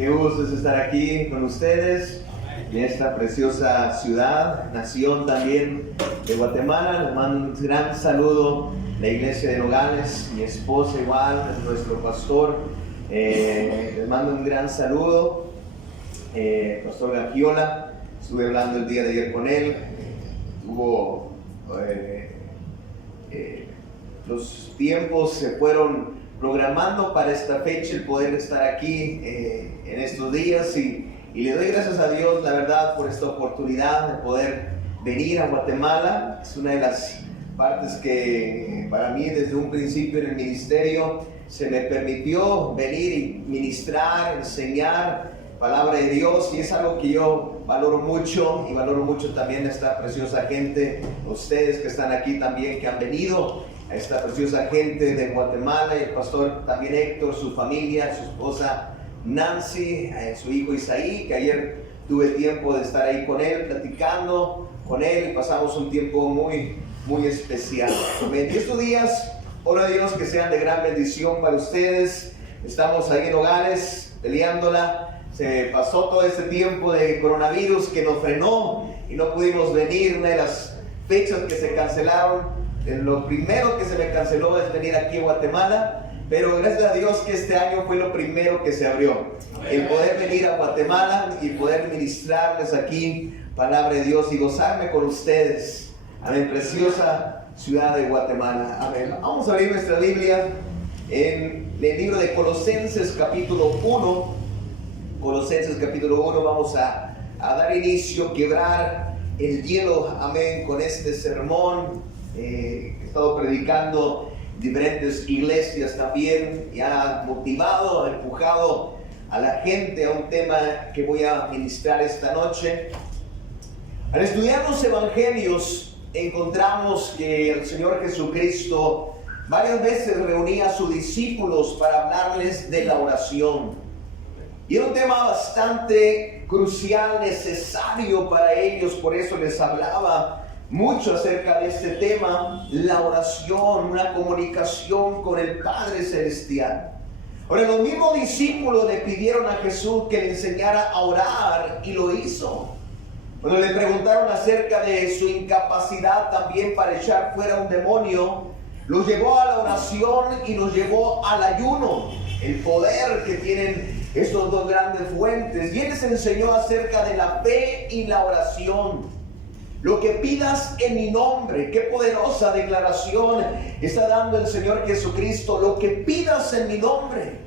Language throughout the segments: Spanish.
Qué gusto es estar aquí con ustedes en esta preciosa ciudad, nación también de Guatemala. Les mando un gran saludo la iglesia de Nogales, mi esposa igual, nuestro pastor. Les mando un gran saludo. Pastor Gagiola, estuve hablando el día de ayer con él. Tuvo los tiempos se fueron programando para esta fecha, el poder estar aquí en estos días y le doy gracias a Dios, la verdad, por esta oportunidad de poder venir a Guatemala. Es una de las partes que para mí desde un principio en el ministerio se me permitió venir y ministrar, enseñar palabra de Dios, y es algo que yo valoro mucho, y valoro mucho también a esta preciosa gente, ustedes que están aquí también, que han venido, a esta preciosa gente de Guatemala, y el pastor también Héctor, su familia, su esposa Nancy, su hijo Isaí, que ayer tuve tiempo de estar ahí con él, platicando con él, y pasamos un tiempo muy especial. En estos días, oro a Dios que sean de gran bendición para ustedes. Estamos ahí en Nogales, peleándola. Se pasó todo este tiempo de coronavirus que nos frenó y no pudimos venir. Una de las fechas que se cancelaron, lo primero que se me canceló es venir aquí a Guatemala, pero gracias a Dios que este año fue lo primero que se abrió. El poder venir a Guatemala y poder ministrarles aquí palabra de Dios y gozarme con ustedes. Amén, preciosa ciudad de Guatemala. Amén. Vamos a abrir nuestra Biblia en el libro de Colosenses capítulo 1. Colosenses capítulo 1, vamos a dar inicio, quebrar el hielo, amén, con este sermón. He estado predicando en diferentes iglesias también, y ha motivado, ha empujado a la gente a un tema que voy a ministrar esta noche. Al estudiar los evangelios, encontramos que el Señor Jesucristo varias veces reunía a sus discípulos para hablarles de la oración. Y era un tema bastante crucial, necesario para ellos, por eso les hablaba mucho acerca de este tema, la oración, una comunicación con el Padre Celestial. Ahora, los mismos discípulos le pidieron a Jesús que le enseñara a orar, y lo hizo. Cuando le preguntaron acerca de su incapacidad también para echar fuera un demonio, los llevó a la oración y los llevó al ayuno, el poder que tienen estos dos grandes fuentes. Y Él les enseñó acerca de la fe y la oración. Lo que pidas en mi nombre, qué poderosa declaración está dando el Señor Jesucristo. Lo que pidas en mi nombre.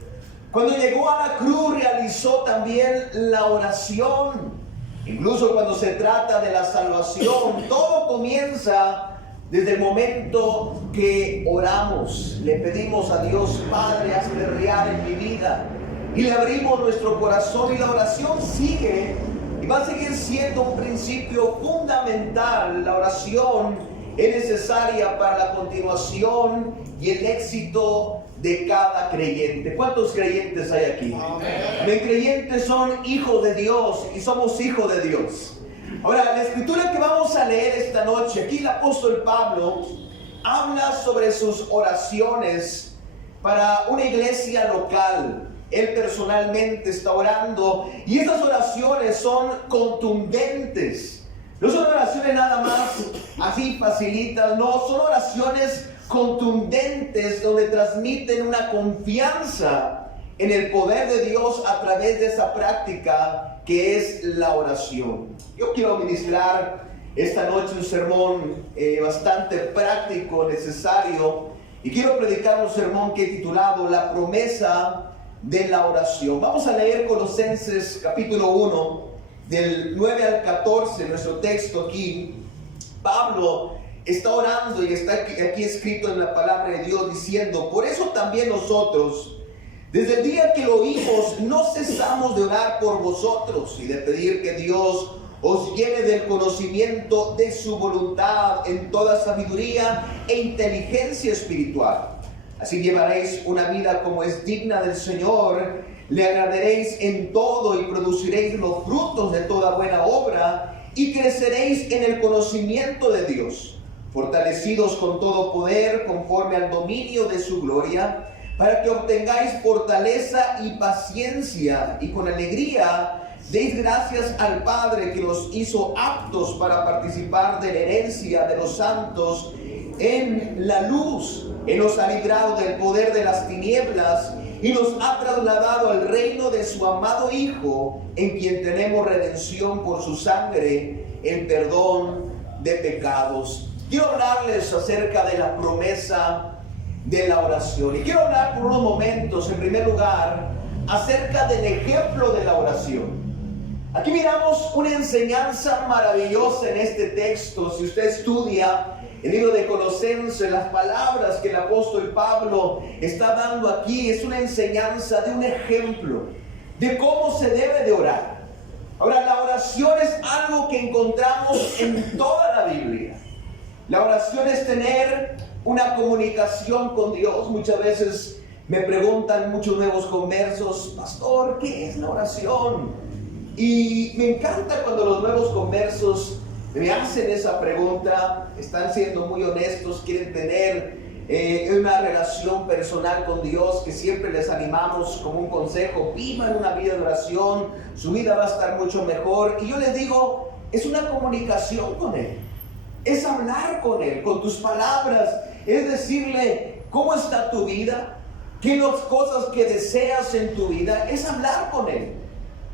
Cuando llegó a la cruz realizó también la oración. Incluso cuando se trata de la salvación, todo comienza desde el momento que oramos. Le pedimos a Dios, Padre, hazte real en mi vida. Y le abrimos nuestro corazón, y la oración sigue y va a seguir siendo un principio fundamental. La oración es necesaria para la continuación y el éxito de cada creyente. ¿Cuántos creyentes hay aquí? Amén. Creyentes son hijos de Dios y somos hijos de Dios. Ahora, la escritura que vamos a leer esta noche, aquí el apóstol Pablo habla sobre sus oraciones para una iglesia local. Él personalmente está orando, y estas oraciones son contundentes. No son oraciones nada más así facilitas, no, son oraciones contundentes donde transmiten una confianza en el poder de Dios a través de esa práctica que es la oración. Yo quiero ministrar esta noche un sermón bastante práctico, necesario, y quiero predicar un sermón que he titulado La promesa de la oración. Vamos a leer Colosenses capítulo 1 del 9 al 14, nuestro texto aquí. Pablo está orando y está aquí escrito en la palabra de Dios diciendo: por eso también nosotros, desde el día que lo oímos, no cesamos de orar por vosotros y de pedir que Dios os llene del conocimiento de su voluntad en toda sabiduría e inteligencia espiritual. Así llevaréis una vida como es digna del Señor, le agradaréis en todo y produciréis los frutos de toda buena obra, y creceréis en el conocimiento de Dios, fortalecidos con todo poder conforme al dominio de su gloria, para que obtengáis fortaleza y paciencia, y con alegría deis gracias al Padre que los hizo aptos para participar de la herencia de los santos en la luz. Él nos ha librado del poder de las tinieblas y nos ha trasladado al reino de su amado Hijo, en quien tenemos redención por su sangre, el perdón de pecados. Quiero hablarles acerca de la promesa de la oración. Y quiero hablar por unos momentos, en primer lugar, acerca del ejemplo de la oración. Aquí miramos una enseñanza maravillosa en este texto. Si usted estudia el libro de Colosenses, las palabras que el apóstol Pablo está dando aquí, es una enseñanza de un ejemplo de cómo se debe de orar. Ahora, la oración es algo que encontramos en toda la Biblia. La oración es tener una comunicación con Dios. Muchas veces me preguntan muchos nuevos conversos: pastor, ¿qué es la oración? Y me encanta cuando los nuevos conversos me hacen esa pregunta. Están siendo muy honestos, quieren tener una relación personal con Dios, que siempre les animamos como un consejo: vivan una vida de oración, su vida va a estar mucho mejor. Y yo les digo, es una comunicación con Él, es hablar con Él, con tus palabras, es decirle cómo está tu vida, qué las cosas que deseas en tu vida, es hablar con Él.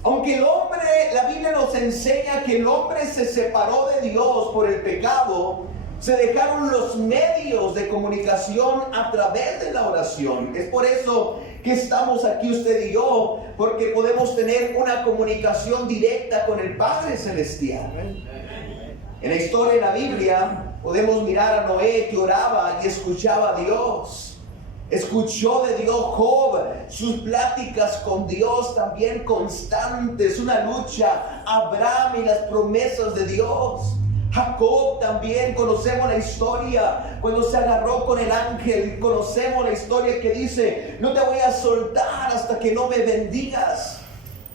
Aunque el hombre, la Biblia nos enseña que el hombre se separó de Dios por el pecado, se dejaron los medios de comunicación a través de la oración. Es por eso que estamos aquí usted y yo, porque podemos tener una comunicación directa con el Padre Celestial. En la historia de la Biblia podemos mirar a Noé, que oraba y escuchaba a Dios. Escuchó de Dios. Job, sus pláticas con Dios también constantes, una lucha. Abraham y las promesas de Dios. Jacob también, conocemos la historia cuando se agarró con el ángel. Conocemos la historia que dice: no te voy a soltar hasta que no me bendigas.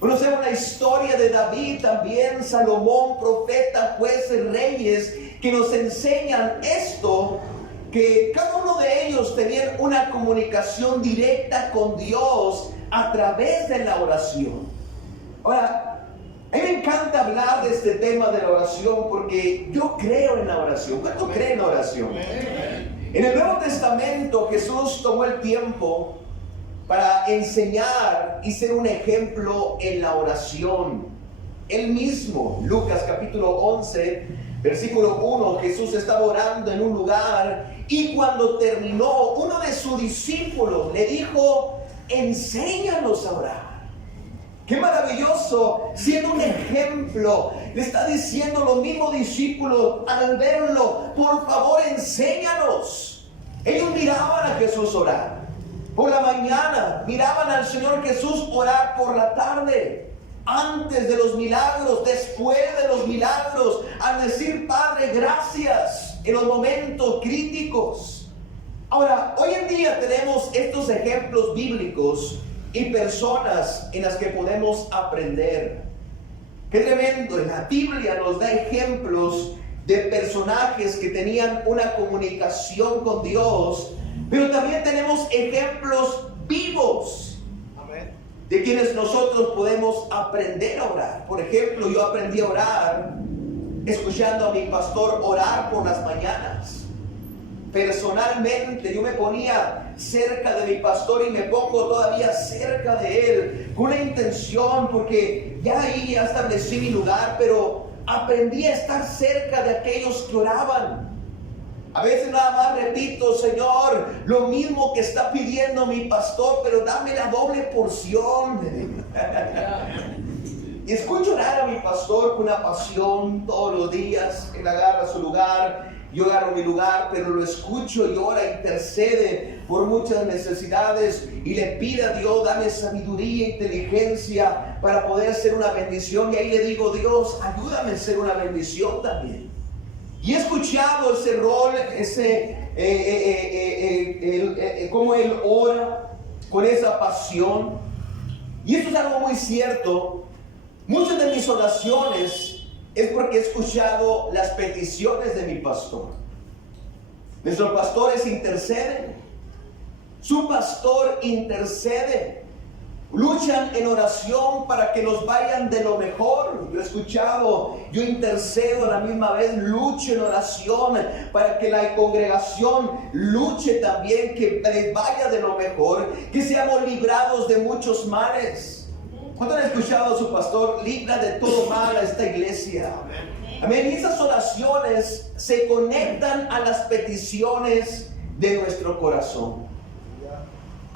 Conocemos la historia de David también, Salomón, profeta, jueces, reyes, que nos enseñan esto, que cada uno de ellos tenían una comunicación directa con Dios a través de la oración. Ahora, a mí me encanta hablar de este tema de la oración porque yo creo en la oración. ¿Cuánto creen en la oración? En el Nuevo Testamento Jesús tomó el tiempo para enseñar y ser un ejemplo en la oración. Él mismo, Lucas capítulo 11, versículo 1, Jesús estaba orando en un lugar y cuando terminó, uno de sus discípulos le dijo: enséñanos a orar. Qué maravilloso, siendo un ejemplo, le está diciendo los mismos discípulos al verlo: por favor, enséñanos. Ellos miraban a Jesús orar por la mañana, miraban al Señor Jesús orar por la tarde, antes de los milagros, después de los milagros, al decir: Padre, gracias, en los momentos críticos. Ahora, hoy en día tenemos estos ejemplos bíblicos y personas en las que podemos aprender. Qué tremendo, en la Biblia nos da ejemplos de personajes que tenían una comunicación con Dios, pero también tenemos ejemplos vivos de quienes nosotros podemos aprender a orar. Por ejemplo, yo aprendí a orar escuchando a mi pastor orar por las mañanas. Personalmente yo me ponía cerca de mi pastor y me pongo todavía cerca de él con una intención, porque ya ahí ya establecí mi lugar, pero aprendí a estar cerca de aquellos que oraban. A veces nada más repito: Señor, lo mismo que está pidiendo mi pastor, pero dame la doble porción. Y escucho orar a mi pastor con una pasión todos los días. Él agarra su lugar, yo agarro mi lugar, pero lo escucho y ora, intercede por muchas necesidades y le pide a Dios: dame sabiduría e inteligencia para poder ser una bendición. Y ahí le digo: Dios, ayúdame a ser una bendición también. Y he escuchado ese rol, cómo él ora con esa pasión. Y esto es algo muy cierto. Muchas de mis oraciones es porque he escuchado las peticiones de mi pastor. Nuestros pastores interceden. Su pastor intercede. Luchan en oración para que nos vayan de lo mejor. Yo he escuchado, yo intercedo a la misma vez, lucho en oración para que la congregación luche también, que les vaya de lo mejor, que seamos librados de muchos males. ¿Cuánto han escuchado a su pastor? Libra de todo mal a esta iglesia. Amén. Y esas oraciones se conectan a las peticiones de nuestro corazón.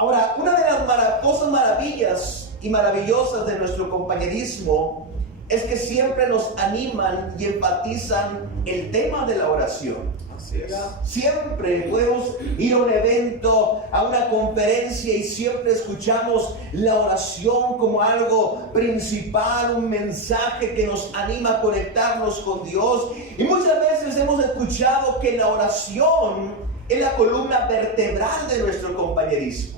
Ahora, una de las cosas maravillas y maravillosas de nuestro compañerismo es que siempre nos animan y enfatizan el tema de la oración. Así es. Siempre podemos ir a un evento, a una conferencia, y siempre escuchamos la oración como algo principal, un mensaje que nos anima a conectarnos con Dios. Y muchas veces hemos escuchado que la oración es la columna vertebral de nuestro compañerismo.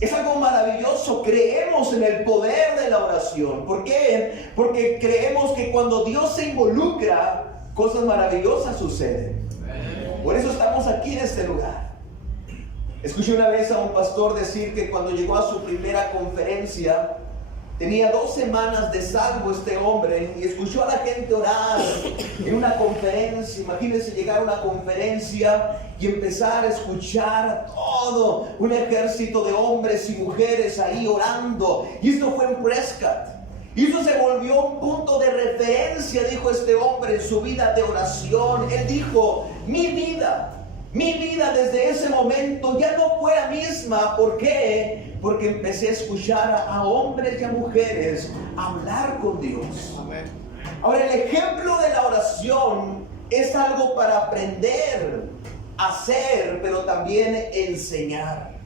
Es algo maravilloso, creemos en el poder de la oración. ¿Por qué? Porque creemos que cuando Dios se involucra, cosas maravillosas suceden. Por eso estamos aquí en este lugar. Escuché una vez a un pastor decir que cuando llegó a su primera conferencia, tenía 2 semanas de salvo este hombre, y escuchó a la gente orar en una conferencia. Imagínense llegar a una conferencia y empezar a escuchar a todo un ejército de hombres y mujeres ahí orando. Y esto fue en Prescott. Y eso se volvió un punto de referencia, dijo este hombre, en su vida de oración. Él dijo, mi vida desde ese momento ya no fue la misma. ¿Por qué? Porque empecé a escuchar a hombres y a mujeres hablar con Dios. Amén. Ahora, el ejemplo de la oración es algo para aprender, hacer, pero también enseñar.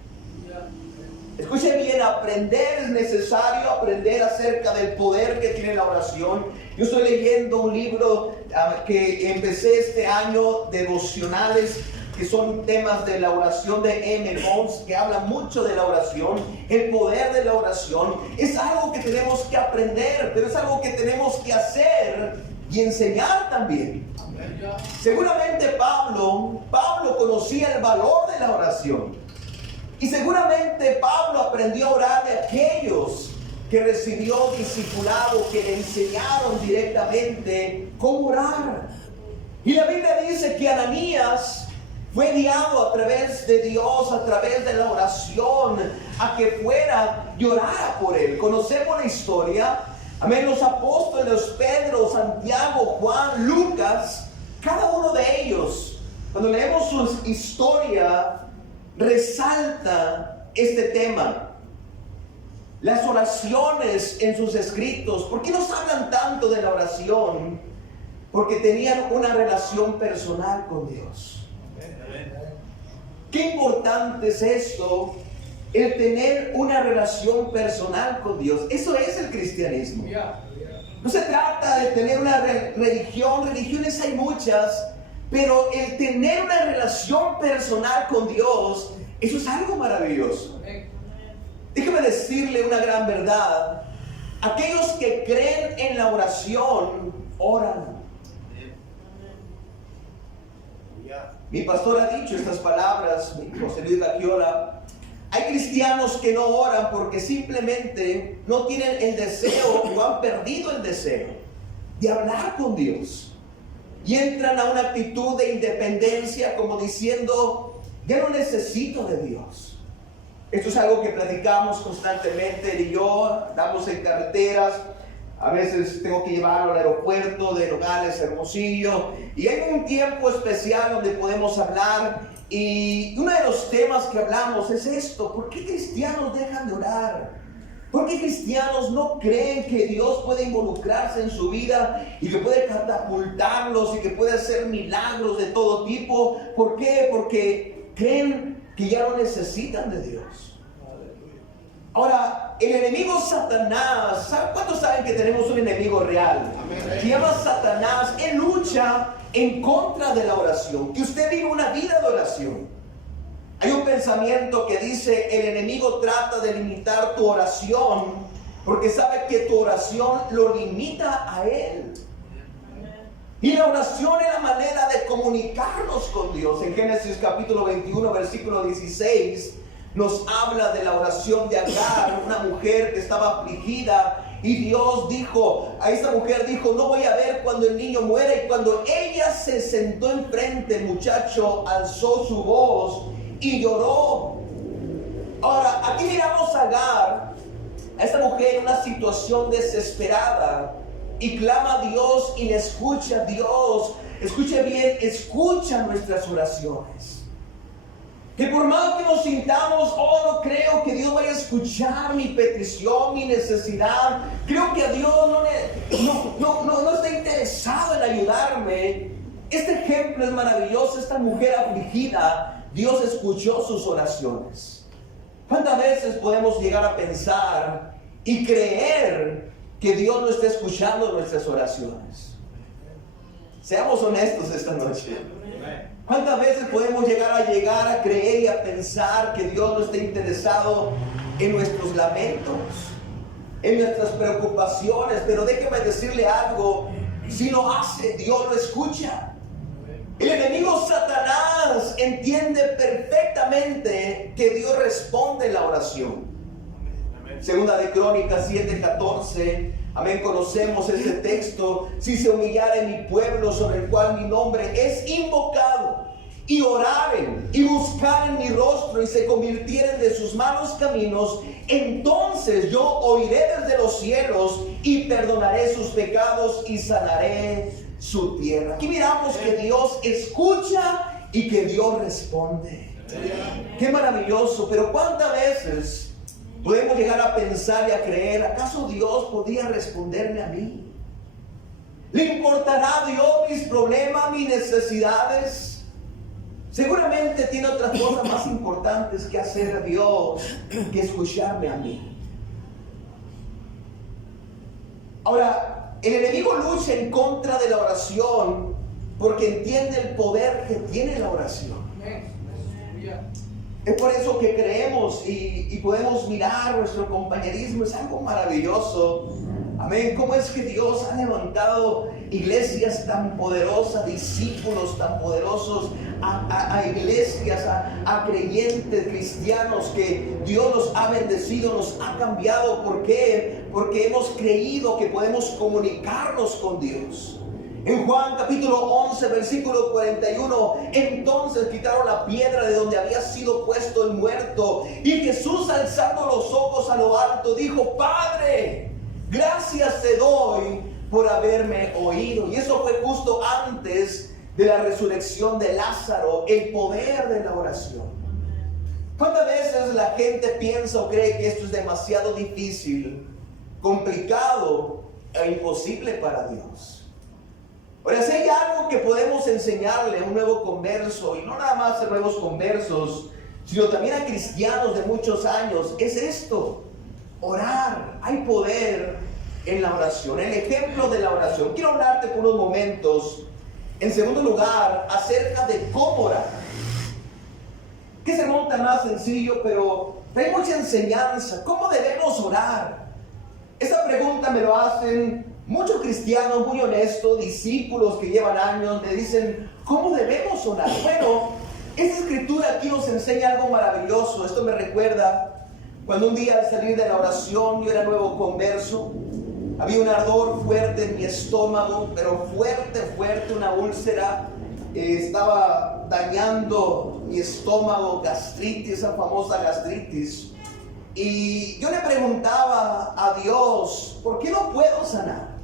Escuche bien, aprender es necesario, aprender acerca del poder que tiene la oración. Yo estoy leyendo un libro que empecé este año, devocionales, que son temas de la oración de M. Bones, que habla mucho de la oración, el poder de la oración. Es algo que tenemos que aprender, pero es algo que tenemos que hacer y enseñar también. Seguramente Pablo conocía el valor de la oración. Y seguramente Pablo aprendió a orar de aquellos que recibió discipulado, que le enseñaron directamente cómo orar. Y la Biblia dice que Ananías fue guiado a través de Dios, a través de la oración, a que fuera y orara por él. Conocemos la historia. Amén. Los apóstoles, Pedro, Santiago, Juan, Lucas, cada uno de ellos, cuando leemos su historia, resalta este tema. Las oraciones en sus escritos. ¿Por qué nos hablan tanto de la oración? Porque tenían una relación personal con Dios. Qué importante es esto, el tener una relación personal con Dios. Eso es el cristianismo. No se trata de tener una religión. Religiones hay muchas, pero el tener una relación personal con Dios, eso es algo maravilloso. Déjeme decirle una gran verdad. Aquellos que creen en la oración, oran. Mi pastor ha dicho estas palabras, José Luis Gagiola. Hay cristianos que no oran porque simplemente no tienen el deseo o han perdido el deseo de hablar con Dios. Y entran a una actitud de independencia, como diciendo, ya no necesito de Dios. Esto es algo que platicamos constantemente, él y yo, andamos en carreteras. A veces tengo que llevarlo al aeropuerto de Nogales, Hermosillo, y hay un tiempo especial donde podemos hablar. Y uno de los temas que hablamos es esto: ¿por qué cristianos dejan de orar? ¿Por qué cristianos no creen que Dios puede involucrarse en su vida y que puede catapultarlos y que puede hacer milagros de todo tipo? ¿Por qué? Porque creen que ya no necesitan de Dios. Ahora, el enemigo Satanás, ¿cuántos saben que tenemos un enemigo real? Se llama Satanás. Él lucha en contra de la oración, que usted viva una vida de oración. Hay un pensamiento que dice: el enemigo trata de limitar tu oración porque sabe que tu oración lo limita a él. Y la oración es la manera de comunicarnos con Dios. En Génesis capítulo 21, versículo 16, nos habla de la oración de Agar, una mujer que estaba afligida. Y Dios dijo, a esa mujer dijo, no voy a ver cuando el niño muera. Y cuando ella se sentó enfrente, el muchacho alzó su voz y lloró. Ahora, aquí miramos a Agar, a esta mujer en una situación desesperada, y clama a Dios y le escucha a Dios. Escuche bien, escucha nuestras oraciones. Que por más que nos sintamos, no creo que Dios vaya a escuchar mi petición, mi necesidad. Creo que a Dios no está interesado en ayudarme. Este ejemplo es maravilloso. Esta mujer afligida, Dios escuchó sus oraciones. ¿Cuántas veces podemos llegar a pensar y creer que Dios no está escuchando nuestras oraciones? Seamos honestos esta noche. ¿Cuántas veces podemos llegar a creer y a pensar que Dios no está interesado en nuestros lamentos, en nuestras preocupaciones? Pero déjeme decirle algo, si lo hace, Dios lo escucha. El enemigo Satanás entiende perfectamente que Dios responde la oración. Segunda de Crónicas 7:14. Amén, conocemos ese texto. Si se humillare mi pueblo sobre el cual mi nombre es invocado, y oraren y buscaren mi rostro y se convirtieren de sus malos caminos, entonces yo oiré desde los cielos y perdonaré sus pecados y sanaré su tierra. Aquí miramos que Dios escucha y que Dios responde. Qué maravilloso. Pero ¿cuántas veces podemos llegar a pensar y a creer, ¿acaso Dios podría responderme a mí? ¿Le importará a Dios mis problemas, mis necesidades? Seguramente tiene otras cosas más importantes que hacer a Dios que escucharme a mí. Ahora, el enemigo lucha en contra de la oración porque entiende el poder que tiene la oración. Es por eso que creemos y podemos mirar nuestro compañerismo. Es algo maravilloso. Amén. ¿Cómo es que Dios ha levantado iglesias tan poderosas, discípulos tan poderosos, a iglesias, a creyentes cristianos que Dios los ha bendecido, los ha cambiado? ¿Por qué? Porque hemos creído que podemos comunicarnos con Dios. En Juan capítulo 11, versículo 41, entonces quitaron la piedra de donde había sido puesto el muerto. Y Jesús, alzando los ojos a lo alto, dijo: Padre, gracias te doy por haberme oído. Y eso fue justo antes de la resurrección de Lázaro, el poder de la oración. ¿Cuántas veces la gente piensa o cree que esto es demasiado difícil, complicado e imposible para Dios? Ahora, si hay algo que podemos enseñarle a un nuevo converso, y no nada más a nuevos conversos, sino también a cristianos de muchos años, es esto: orar. Hay poder en la oración, el ejemplo de la oración. Quiero hablarte por unos momentos, en segundo lugar, acerca de cómo orar. Qué sermón tan más sencillo, pero hay mucha enseñanza. ¿Cómo debemos orar? Esa pregunta me lo hacen muchos cristianos muy honestos, discípulos que llevan años. Me dicen: ¿cómo debemos orar? Bueno, esta escritura aquí nos enseña algo maravilloso. Esto me recuerda cuando un día, al salir de la oración, yo era nuevo converso. Había un ardor fuerte en mi estómago, pero fuerte, una úlcera. Estaba dañando mi estómago, gastritis, esa famosa gastritis. Y yo le preguntaba a Dios: ¿por qué no puedo sanar?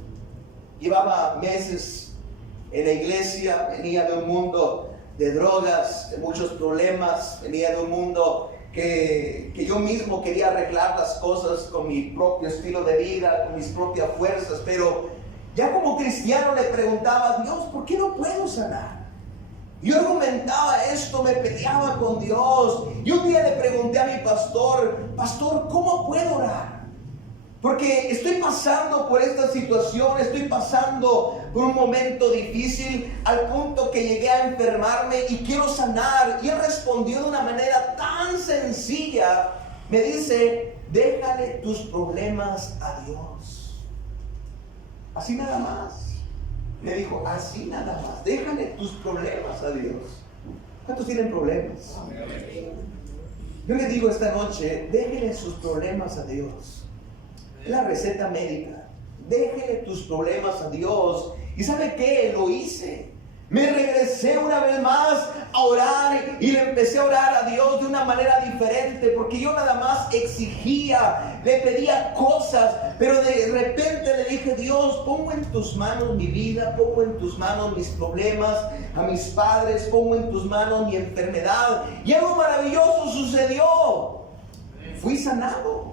Llevaba meses en la iglesia, venía de un mundo de drogas, de muchos problemas, venía de un mundo que yo mismo quería arreglar las cosas con mi propio estilo de vida, con mis propias fuerzas, pero ya como cristiano le preguntaba a Dios: ¿por qué no puedo sanar? Yo argumentaba esto, me peleaba con Dios. Y un día le pregunté a mi pastor: pastor, ¿cómo puedo orar? Porque estoy pasando por esta situación, estoy pasando por un momento difícil, al punto que llegué a enfermarme y quiero sanar. Y él respondió de una manera tan sencilla. Me dice: déjale tus problemas a Dios. Así nada más. Me dijo, así nada más, déjale tus problemas a Dios. ¿Cuántos tienen problemas? Yo les digo esta noche, déjele sus problemas a Dios. Es la receta médica. Déjele tus problemas a Dios. ¿Y sabe qué? Lo hice. Me regresé una vez más a orar y le empecé a orar a Dios de una manera diferente, porque yo nada más exigía, le pedía cosas, pero de repente le dije, Dios, pongo en tus manos mi vida, pongo en tus manos mis problemas, a mis padres, pongo en tus manos mi enfermedad, y algo maravilloso sucedió. Fui sanado.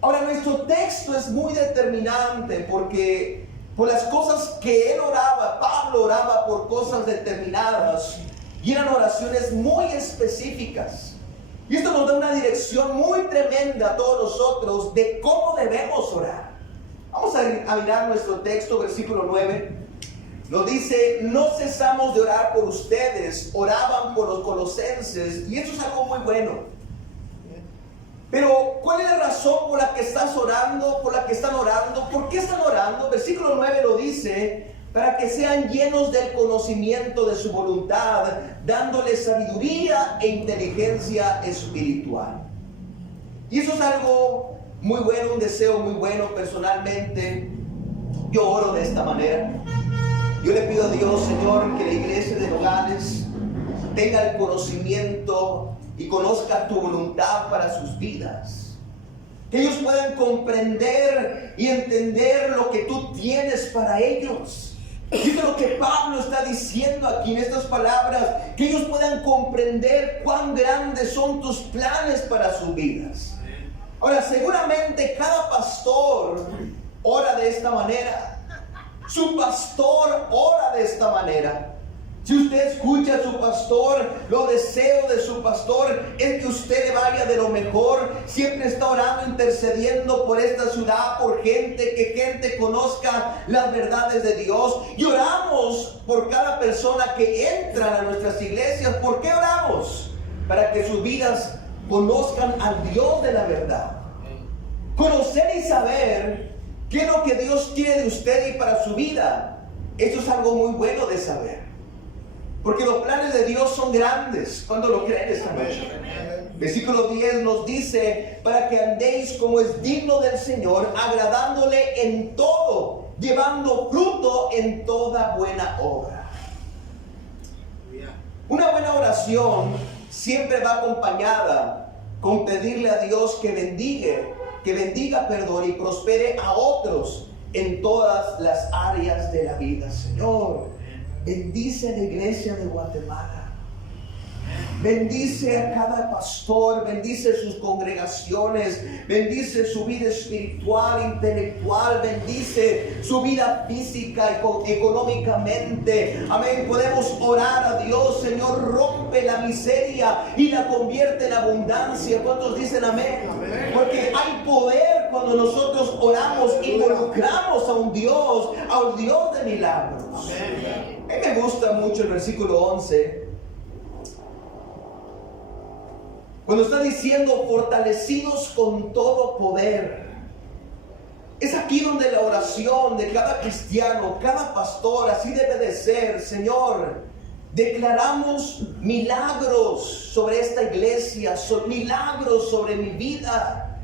Ahora, nuestro texto es muy determinante porque por las cosas que él oraba, Pablo oraba por cosas determinadas y eran oraciones muy específicas. Y esto nos da una dirección muy tremenda a todos nosotros de cómo debemos orar. Vamos a mirar nuestro texto, versículo 9. Nos dice, no cesamos de orar por ustedes, oraban por los colosenses, y esto es algo muy bueno. Pero, ¿cuál es la razón por la que estás orando? ¿Por la que están orando? ¿Por qué están orando? Versículo 9 lo dice, para que sean llenos del conocimiento de su voluntad, dándoles sabiduría e inteligencia espiritual. Y eso es algo muy bueno, un deseo muy bueno. Personalmente, yo oro de esta manera. Yo le pido a Dios, Señor, que la iglesia de Nogales tenga el conocimiento y conozca tu voluntad para sus vidas. Que ellos puedan comprender y entender lo que tú tienes para ellos. Y es lo que Pablo está diciendo aquí en estas palabras. Que ellos puedan comprender cuán grandes son tus planes para sus vidas. Ahora, seguramente cada pastor ora de esta manera. Su pastor ora de esta manera. Si usted escucha a su pastor, lo deseo de su pastor es que usted le vaya de lo mejor. Siempre está orando, intercediendo por esta ciudad, por gente, que gente conozca las verdades de Dios. Y oramos por cada persona que entra a nuestras iglesias. ¿Por qué oramos? Para que sus vidas conozcan al Dios de la verdad. Conocer y saber qué es lo que Dios quiere de usted y para su vida. Esto es algo muy bueno de saber. Porque los planes de Dios son grandes. ¿Cuándo lo creen esta noche? Versículo 10 nos dice, para que andéis como es digno del Señor, agradándole en todo, llevando fruto en toda buena obra. Una buena oración siempre va acompañada con pedirle a Dios que bendiga, y prospere a otros en todas las áreas de la vida. Señor, bendice a la iglesia de Guatemala. Bendice a cada pastor, bendice sus congregaciones, bendice su vida espiritual, intelectual, bendice su vida física y económicamente. Amén. Podemos orar a Dios, Señor, rompe la miseria y la convierte en abundancia. ¿Cuántos dicen amén? Amén. Porque hay poder cuando nosotros oramos, involucramos a un Dios de milagros. Amén. A mí me gusta mucho el versículo 11. Cuando está diciendo fortalecidos con todo poder. Es aquí donde la oración de cada cristiano, cada pastor, así debe de ser. Señor, declaramos milagros sobre esta iglesia, milagros sobre mi vida,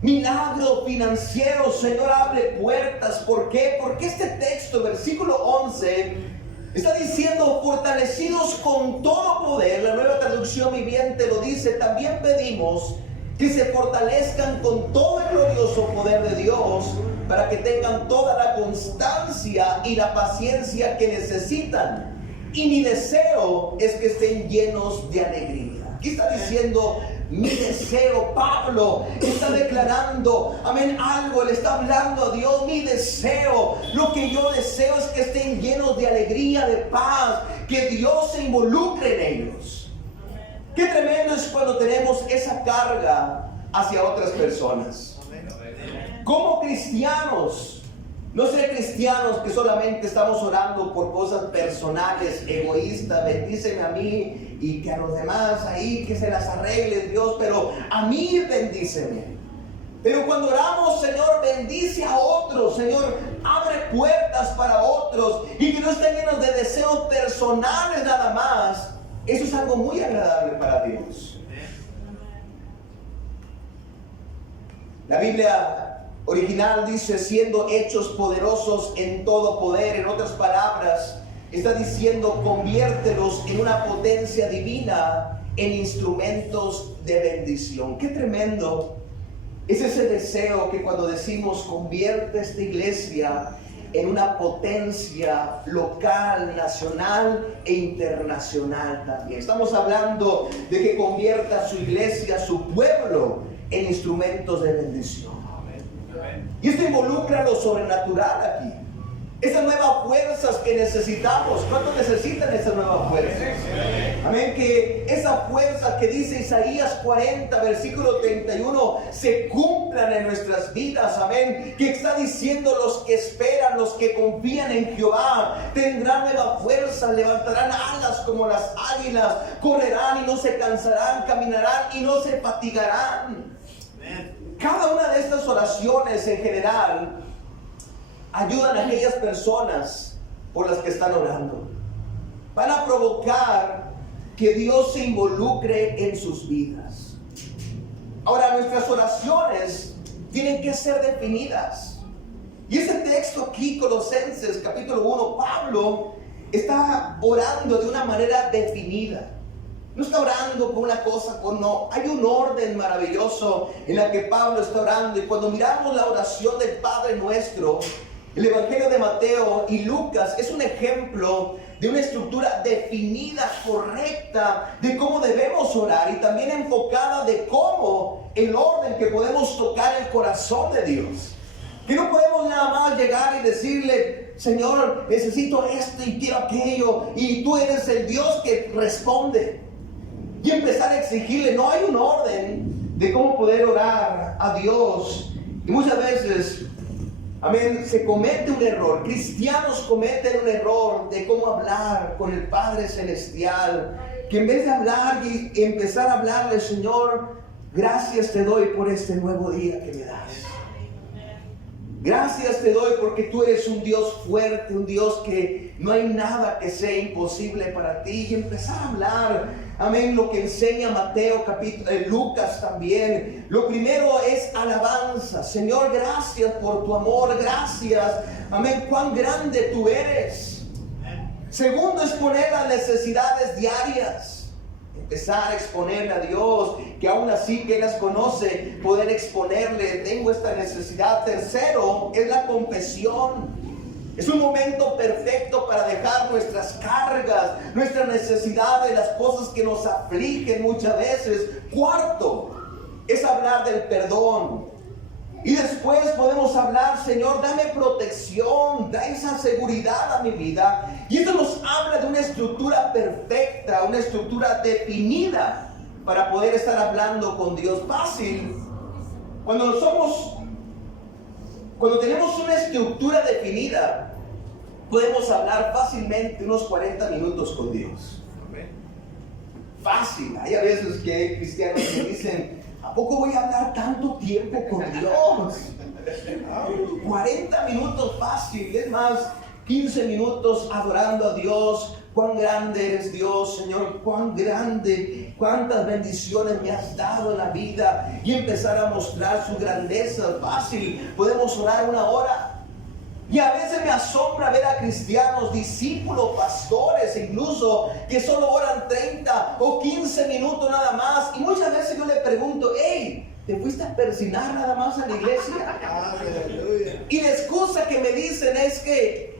milagros financieros. Señor, abre puertas. ¿Por qué? Porque este texto, versículo 11, está diciendo fortalecidos con todo poder. La Nueva Traducción Viviente lo dice. También pedimos que se fortalezcan con todo el glorioso poder de Dios, para que tengan toda la constancia y la paciencia que necesitan. Y mi deseo es que estén llenos de alegría. Aquí está diciendo mi deseo. Pablo está declarando, amén, algo, le está hablando a Dios. Mi deseo, lo que yo deseo es que estén llenos de alegría, de paz, que Dios se involucre en ellos. Qué tremendo es cuando tenemos esa carga hacia otras personas. Como cristianos, no ser cristianos que solamente estamos orando por cosas personales, egoístas, bendíceme a mí y que a los demás ahí que se las arregle Dios, pero a mí bendíceme. Pero cuando oramos, Señor, bendice a otros, Señor, abre puertas para otros y que no estén llenos de deseos personales nada más. Eso es algo muy agradable para Dios. La Biblia original dice, siendo hechos poderosos en todo poder. En otras palabras, está diciendo, conviértelos en una potencia divina, en instrumentos de bendición. ¡Qué tremendo! Es ese deseo que cuando decimos convierte esta iglesia en una potencia local, nacional e internacional también. Estamos hablando de que convierta su iglesia, su pueblo, en instrumentos de bendición. Y esto involucra lo sobrenatural aquí. Esas nuevas fuerzas que necesitamos. ¿Cuántos necesitan esas nuevas fuerzas? Amén. Que esa fuerza que dice Isaías 40, versículo 31, se cumplan en nuestras vidas. Amén. Que está diciendo, los que esperan, los que confían en Jehová, tendrán nueva fuerza, levantarán alas como las águilas, correrán y no se cansarán, caminarán y no se fatigarán. Cada una de estas oraciones en general ayudan a aquellas personas por las que están orando. Van a provocar que Dios se involucre en sus vidas. Ahora, nuestras oraciones tienen que ser definidas. Y ese texto aquí, Colosenses capítulo 1, Pablo está orando de una manera definida. No está orando por una cosa, no. Hay un orden maravilloso en la que Pablo está orando. Y cuando miramos la oración del Padre Nuestro, el Evangelio de Mateo y Lucas es un ejemplo de una estructura definida, correcta, de cómo debemos orar y también enfocada de cómo el orden que podemos tocar el corazón de Dios. Que no podemos nada más llegar y decirle, Señor, necesito esto y quiero aquello, y tú eres el Dios que responde. Y empezar a exigirle. No hay un orden de cómo poder orar a Dios. Y muchas veces, amén, se comete un error. Cristianos cometen un error de cómo hablar con el Padre Celestial. Que en vez de hablar y empezar a hablarle, Señor, gracias te doy por este nuevo día que me das. Gracias te doy porque tú eres un Dios fuerte, un Dios que no hay nada que sea imposible para ti. Y empezar a hablar, amén, lo que enseña Mateo, Lucas también. Lo primero es alabanza. Señor, gracias por tu amor, gracias, amén, cuán grande tú eres. Segundo, exponer las necesidades diarias. Empezar a exponerle a Dios, que aún así que las conoce, poder exponerle, tengo esta necesidad. Tercero, es la confesión. Es un momento perfecto para dejar nuestras cargas, nuestras necesidades, las cosas que nos afligen muchas veces. Cuarto, es hablar del perdón. Y después podemos hablar, Señor, dame protección, da esa seguridad a mi vida. Y esto nos habla de una estructura perfecta, una estructura definida para poder estar hablando con Dios. Fácil. Cuando tenemos una estructura definida, podemos hablar fácilmente unos 40 minutos con Dios. Fácil. Hay a veces que hay cristianos que dicen, ¿a poco voy a hablar tanto tiempo con Dios? 40 minutos fácil, es más, 15 minutos adorando a Dios. Cuán grande eres Dios, Señor, cuán grande, cuántas bendiciones me has dado en la vida, y empezar a mostrar su grandeza. Fácil, podemos orar una hora. Y a veces me asombra ver a cristianos, discípulos, pastores incluso, que solo oran 30 o 15 minutos nada más. Y muchas veces yo le pregunto, hey, ¿te fuiste a persignar nada más a la iglesia? Y la excusa que me dicen es que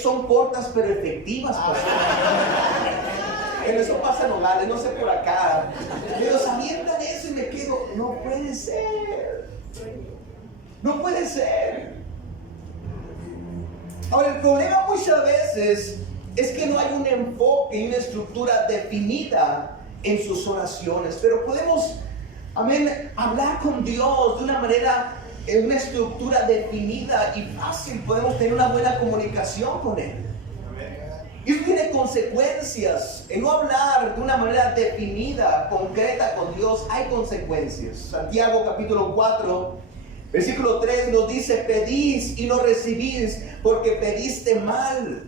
son cortas pero efectivas, pastor. Pero eso pasa en hogares, no sé por acá. Pero se avientan eso y me quedo, no puede ser. No puede ser. Ahora, el problema muchas veces es que no hay un enfoque y una estructura definida en sus oraciones. Pero podemos, amén, hablar con Dios de una manera, en una estructura definida y fácil. Podemos tener una buena comunicación con Él. Y eso tiene consecuencias. En no hablar de una manera definida, concreta con Dios, hay consecuencias. Santiago capítulo 4, Versículo 3 nos dice: pedís y no recibís porque pediste mal,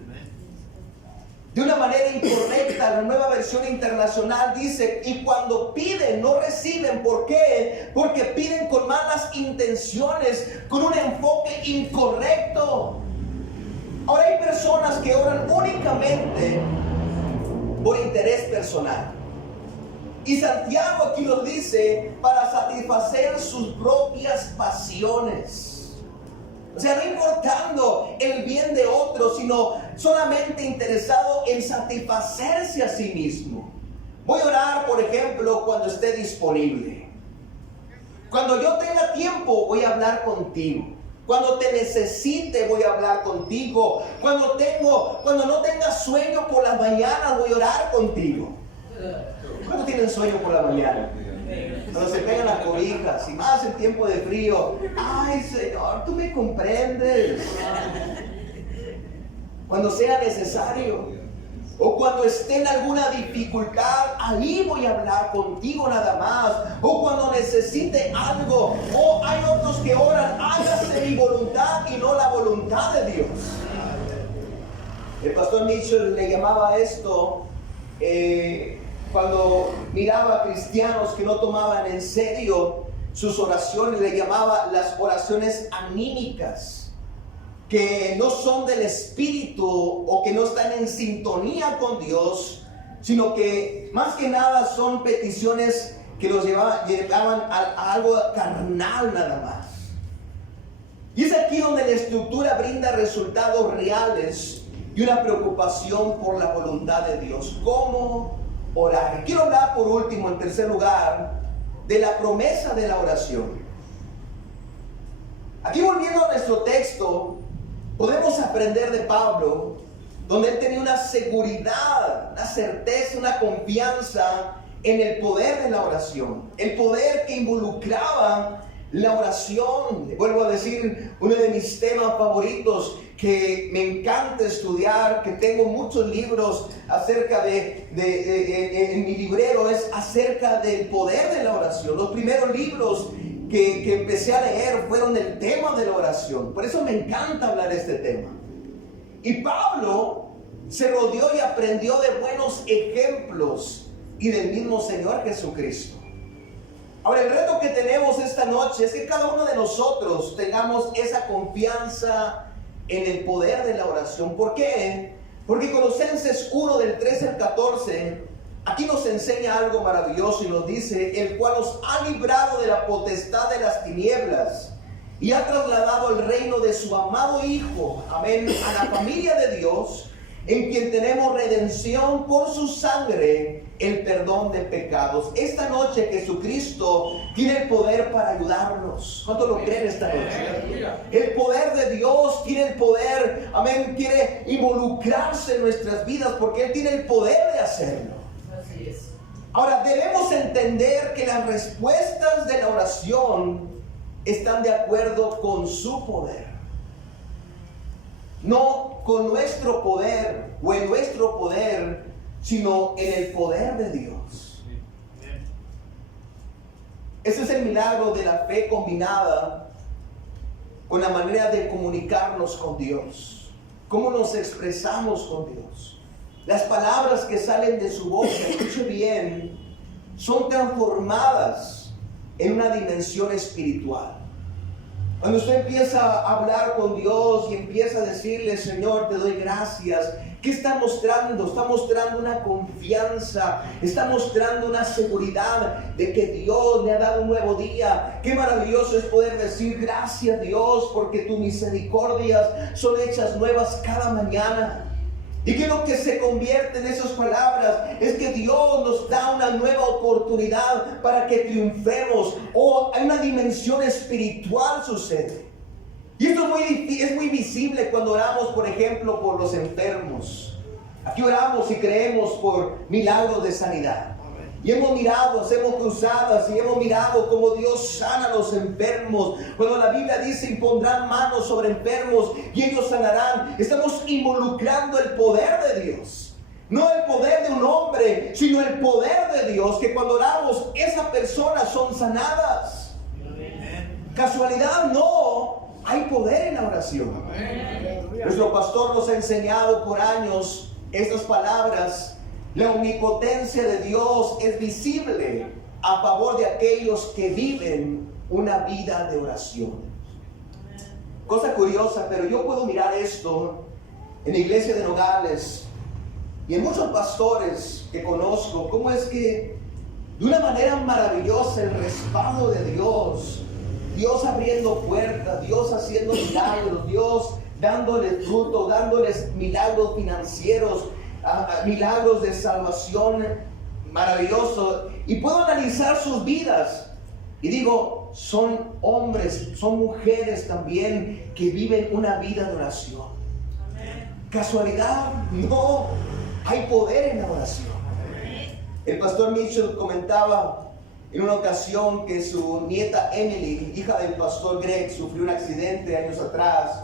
de una manera incorrecta. La Nueva Versión Internacional dice: y cuando piden no reciben. ¿Por qué? Porque piden con malas intenciones, con un enfoque incorrecto. Ahora, hay personas que oran únicamente por interés personal. Y Santiago aquí nos dice: para satisfacer sus propias pasiones. O sea, no importando el bien de otros, sino solamente interesado en satisfacerse a sí mismo. Voy a orar, por ejemplo, cuando esté disponible. Cuando yo tenga tiempo, voy a hablar contigo. Cuando te necesite, voy a hablar contigo. Cuando no tenga sueño por las mañanas, voy a orar contigo. ¿Cuándo tienen sueño por la mañana? Cuando se pegan las cobijas, y más en tiempo de frío. Ay, Señor, tú me comprendes. Cuando sea necesario, o cuando esté en alguna dificultad, ahí voy a hablar contigo nada más. O cuando necesite algo. O hay otros que oran: hágase mi voluntad y no la voluntad de Dios. El pastor Mitchell le llamaba esto, cuando miraba a cristianos que no tomaban en serio sus oraciones, le llamaba las oraciones anímicas, que no son del Espíritu o que no están en sintonía con Dios, sino que más que nada son peticiones que los llevaban a algo carnal nada más. Y es aquí donde la estructura brinda resultados reales y una preocupación por la voluntad de Dios. ¿Cómo orar? Quiero hablar por último, en tercer lugar, de la promesa de la oración. Aquí, volviendo a nuestro texto, podemos aprender de Pablo, donde él tenía una seguridad, una certeza, una confianza en el poder de la oración, el poder que involucraba la oración. Vuelvo a decir, uno de mis temas favoritos que me encanta estudiar, que tengo muchos libros acerca en mi librero, es acerca del poder de la oración. Los primeros libros que empecé a leer fueron el tema de la oración. Por eso me encanta hablar de este tema. Y Pablo se rodeó y aprendió de buenos ejemplos y del mismo Señor Jesucristo. Ahora, el reto que tenemos esta noche es que cada uno de nosotros tengamos esa confianza en el poder de la oración. ¿Por qué? Porque Colosenses 1 del 13 al 14 aquí nos enseña algo maravilloso y nos dice: el cual nos ha librado de la potestad de las tinieblas y ha trasladado el reino de su amado Hijo, amén, a la familia de Dios, en quien tenemos redención por su sangre, el perdón de pecados. Esta noche Jesucristo tiene el poder para ayudarnos. ¿Cuánto lo creen esta noche? El poder de Dios tiene el poder, amén, quiere involucrarse en nuestras vidas porque Él tiene el poder de hacerlo. Así es. Ahora, debemos entender que las respuestas de la oración están de acuerdo con su poder, no con nuestro poder o en nuestro poder, sino en el poder de Dios. Ese es el milagro de la fe combinada con la manera de comunicarnos con Dios, cómo nos expresamos con Dios. Las palabras que salen de su boca, escuche bien, son transformadas en una dimensión espiritual. Cuando usted empieza a hablar con Dios y empieza a decirle: Señor, te doy gracias, ¿qué está mostrando? Está mostrando una confianza, está mostrando una seguridad de que Dios me ha dado un nuevo día. Qué maravilloso es poder decir: gracias, Dios, porque tus misericordias son hechas nuevas cada mañana. Y que lo que se convierte en esas palabras es que Dios nos da una nueva oportunidad para que triunfemos. Hay una dimensión espiritual sucede. Y esto es muy visible cuando oramos, por ejemplo, por los enfermos. Aquí oramos y creemos por milagros de sanidad. Y hemos mirado, hacemos cruzadas y hemos mirado cómo Dios sana a los enfermos. Cuando la Biblia dice: impondrán manos sobre enfermos y ellos sanarán. Estamos involucrando el poder de Dios. No el poder de un hombre, sino el poder de Dios, que cuando oramos, esas personas son sanadas. Casualidad no, hay poder en la oración. Nuestro pastor nos ha enseñado por años estas palabras. La omnipotencia de Dios es visible a favor de aquellos que viven una vida de oración. Cosa curiosa, pero yo puedo mirar esto en la iglesia de Nogales y en muchos pastores que conozco, cómo es que de una manera maravillosa el respaldo de Dios, Dios abriendo puertas, Dios haciendo milagros, Dios dándoles fruto, dándoles milagros financieros, milagros de salvación, maravilloso. Y puedo analizar sus vidas y digo, son hombres, son mujeres también que viven una vida de oración. ¿Casualidad? No, hay poder en la oración. El pastor Mitchell comentaba en una ocasión que su nieta Emily, hija del pastor Greg, sufrió un accidente años atrás.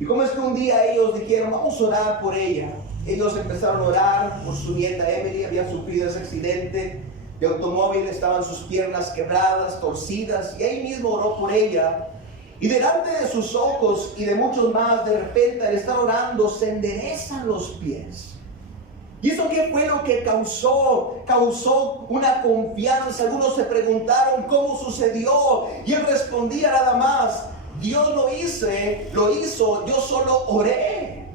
Y cómo es que un día ellos dijeron, vamos a orar por ella. Ellos empezaron a orar por su nieta Emily, había sufrido ese accidente de automóvil, estaban sus piernas quebradas, torcidas, y ahí mismo oró por ella. Y delante de sus ojos y de muchos más, de repente al estar orando, se enderezan los pies. ¿Y eso qué fue lo que causó? Causó una confianza. Algunos se preguntaron cómo sucedió, y él respondía nada más, Dios lo hizo, yo solo oré.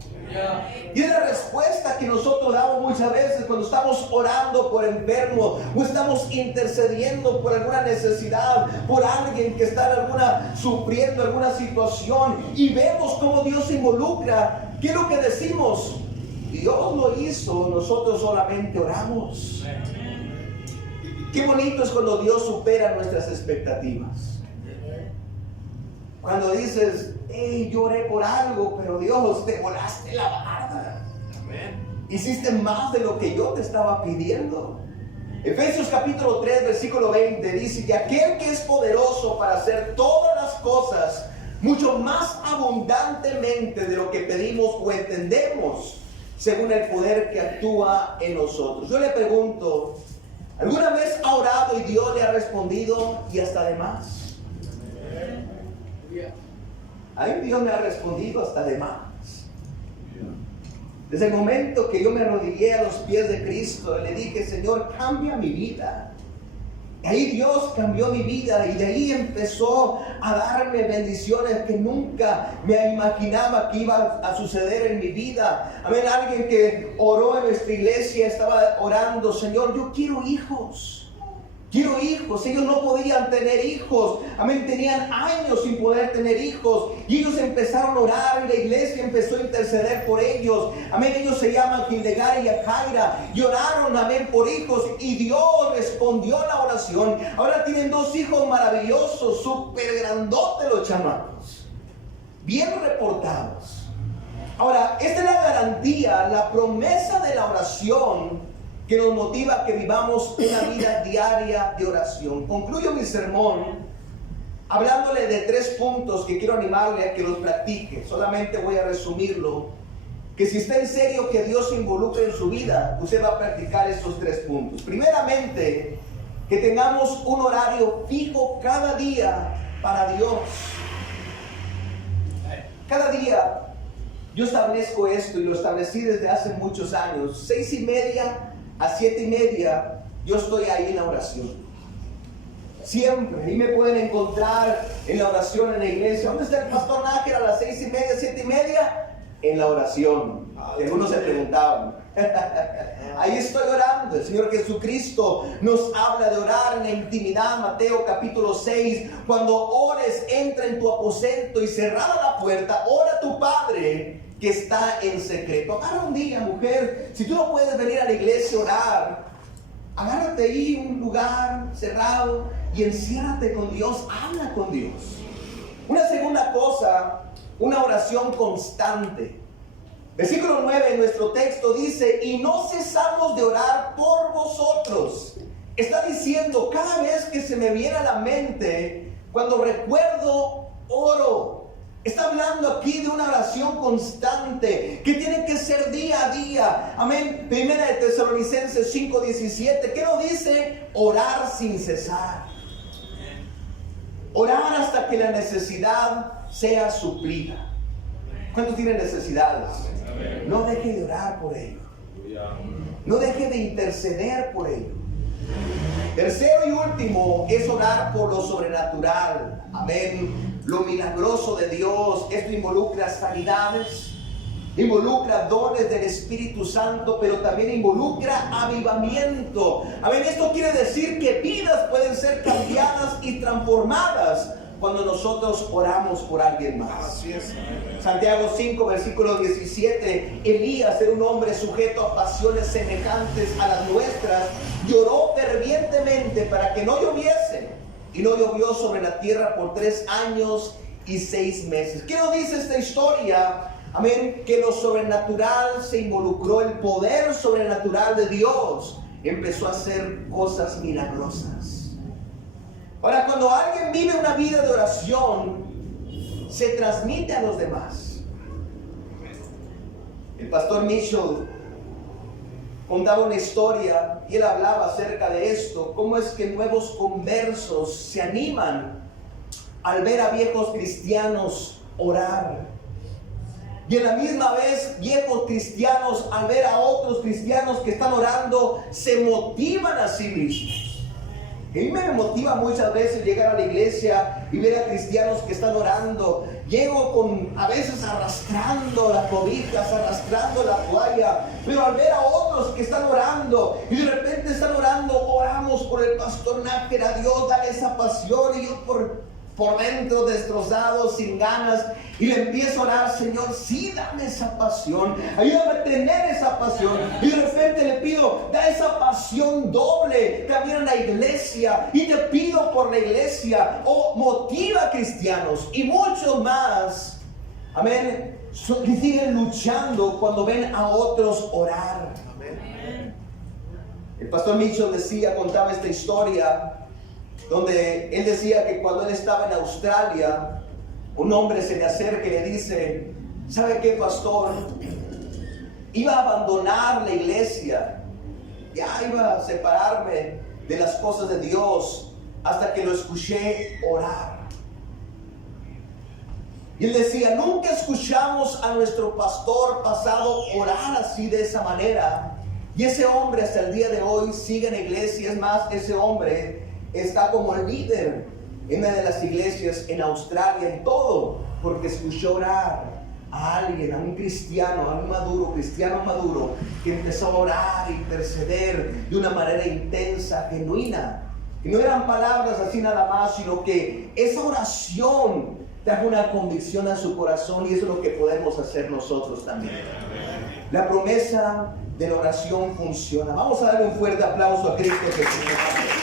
Y es la respuesta que nosotros damos muchas veces cuando estamos orando por enfermos o estamos intercediendo por alguna necesidad, por alguien que está sufriendo alguna situación, y vemos cómo Dios se involucra. ¿Qué es lo que decimos? Dios lo hizo, nosotros solamente oramos. Qué bonito es cuando Dios supera nuestras expectativas. Cuando dices, hey, yo oré por algo, pero Dios, te volaste la barda. Hiciste más de lo que yo te estaba pidiendo. Efesios capítulo 3, versículo 20 dice que aquel que es poderoso para hacer todas las cosas mucho más abundantemente de lo que pedimos o entendemos, según el poder que actúa en nosotros. Yo le pregunto, ¿alguna vez ha orado y Dios le ha respondido y hasta de más? A mí Dios me ha respondido hasta de más. Desde el momento que yo me arrodillé a los pies de Cristo, le dije, Señor, cambia mi vida. Y ahí Dios cambió mi vida, y de ahí empezó a darme bendiciones que nunca me imaginaba que iba a suceder en mi vida. Amén. Alguien que oró en nuestra iglesia estaba orando, Señor, yo quiero hijos. Quiero hijos. Ellos no podían tener hijos. Amén. Tenían años sin poder tener hijos. Y ellos empezaron a orar y la iglesia empezó a interceder por ellos. Amén. Ellos se llaman Hildegard y Jaira. Y oraron, amén, por hijos. Y Dios respondió a la oración. Ahora tienen 2 hijos maravillosos, súper grandotes los chamacos. Bien reportados. Ahora, esta es la garantía, la promesa de la oración que nos motiva a que vivamos una vida diaria de oración. Concluyo mi sermón hablándole de 3 puntos que quiero animarle a que los practique. Solamente voy a resumirlo. Que si está en serio que Dios se involucre en su vida, usted va a practicar estos 3 puntos. Primeramente, que tengamos un horario fijo cada día para Dios. Cada día yo establezco esto, y lo establecí desde hace muchos años. 6:30 a 7:30 yo estoy ahí en la oración. Siempre, ahí me pueden encontrar en la oración en la iglesia. ¿Dónde está el pastor Nájera a las 6:30, 7:30? En la oración. Algunos se preguntaban. Ahí estoy orando. El Señor Jesucristo nos habla de orar en la intimidad. Mateo capítulo 6. Cuando ores, entra en tu aposento y cerrada la puerta, ora a tu Padre que está en secreto. Agarra un día, mujer, si tú no puedes venir a la iglesia a orar, agárrate ahí un lugar cerrado y enciérrate con Dios, habla con Dios. Una segunda cosa, una oración constante. Versículo 9 en nuestro texto dice, y no cesamos de orar por vosotros. Está diciendo, cada vez que se me viene a la mente, cuando recuerdo, oro. Está hablando aquí de una oración constante que tiene que ser día a día. Amén. Primera de Tesalonicenses 5:17. ¿Qué nos dice? Orar sin cesar. Orar hasta que la necesidad sea suplida. ¿Cuántos tienen necesidades? No deje de orar por ello. No deje de interceder por ello. Tercero y último es orar por lo sobrenatural. Amén. Lo milagroso de Dios. Esto involucra sanidades, involucra dones del Espíritu Santo, pero también involucra avivamiento. Amén. Esto quiere decir que vidas pueden ser cambiadas y transformadas cuando nosotros oramos por alguien más. Así es. Santiago 5, versículo 17. Elías era un hombre sujeto a pasiones semejantes a las nuestras. Lloró fervientemente para que no lloviese, y no llovió sobre la tierra por 3 años y 6 meses. ¿Qué nos dice esta historia? Amén. Que lo sobrenatural se involucró, el poder sobrenatural de Dios empezó a hacer cosas milagrosas. Ahora, cuando alguien vive una vida de oración, se transmite a los demás. El pastor Mitchell contaba una historia y él hablaba acerca de esto, cómo es que nuevos conversos se animan al ver a viejos cristianos orar. Y en la misma vez, viejos cristianos al ver a otros cristianos que están orando, se motivan a sí mismos. A mí me motiva muchas veces llegar a la iglesia y ver a cristianos que están orando. Llego a veces arrastrando las cobijas, arrastrando la toalla, pero al ver a otros que están orando y de repente están orando, oramos por el pastor Nájera, Dios dale esa pasión, y yo por dentro destrozado, sin ganas, y le empiezo a orar, Señor, sí, dame esa pasión, ayúdame a tener esa pasión, y de repente le pido, da esa pasión doble también en la iglesia, y te pido por la iglesia, motiva a cristianos, y muchos más, amén, que siguen luchando cuando ven a otros orar. Amén. El pastor Mitchell contaba esta historia, donde él decía que cuando él estaba en Australia, un hombre se le acerca y le dice, ¿sabe qué, pastor? Iba a abandonar la iglesia, ya iba a separarme de las cosas de Dios, hasta que lo escuché orar. Y él decía, nunca escuchamos a nuestro pastor pasado orar así, de esa manera. Y ese hombre hasta el día de hoy sigue en la iglesia. Es más, ese hombre está como el líder en una de las iglesias en Australia, y todo porque escuchó orar a alguien, a un cristiano, a un cristiano maduro, que empezó a orar e interceder de una manera intensa, genuina. Y no eran palabras así nada más, sino que esa oración trajo una convicción a su corazón, y eso es lo que podemos hacer nosotros también. La promesa de la oración funciona. Vamos a darle un fuerte aplauso a Cristo Jesús.